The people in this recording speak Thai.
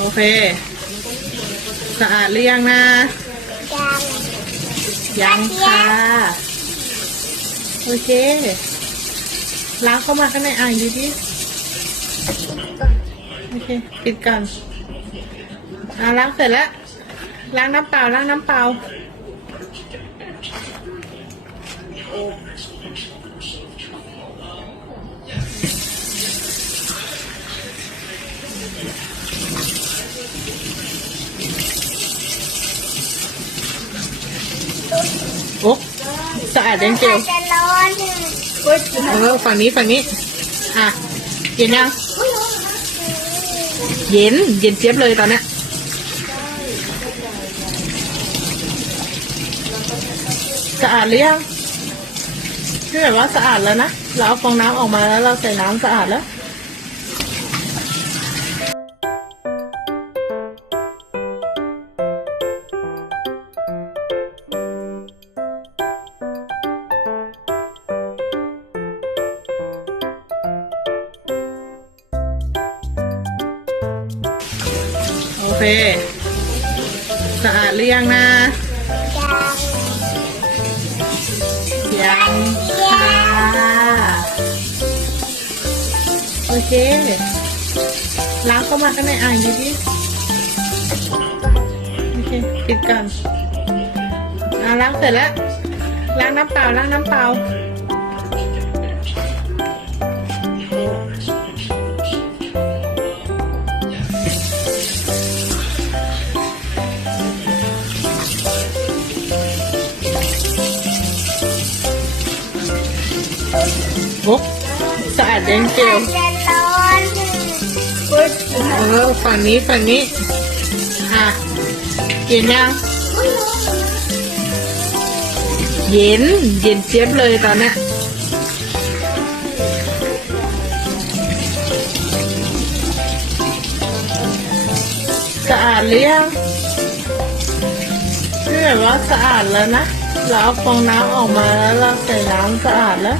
โอเค สะอาดหรือยังนะยังยังค่ะ โอเค ล้างเข้ามาข้างในอ่างดูดิโอเค ปิดก่อนอ่าล้างเสร็จแล้ว ล้างน้ำเปล่า ล้างน้ำเปล่า โอ้สะอาดยังเจลจะร้อนเออฝั่งนี้ฝั่งนี้ อะ เย็นยัง เย็น เย็นเจี๊ยบเลยตอนเนี้ยสะอาดหรือยังพี่แบบว่าสะอาดแล้วนะ เราเอาฟองน้ำออกมาแล้วเราใส่น้ำสะอาดแล้ว โอเคสะอาดหรือยังนะ ยังค่ะโอเค ล้างเข้ามาข้างในอ่างดูดิโอเค ปิดก่อนอ่าล้างเสร็จแล้ว ล้างน้ำเปล่า ล้างน้ำเปล่า โอ้สะอาดยังเจลจะร้อนเออฝั่งนี้ฝั่งนี้อะเย็นยังเย็นเย็นเจี๊ยบเลยตอนเนี้ยสะอาดหรือยังพี่แบบว่าสะอาดแล้วนะ เราเอาฟองน้ำออกมาแล้วเราใส่น้ำสะอาดแล้ว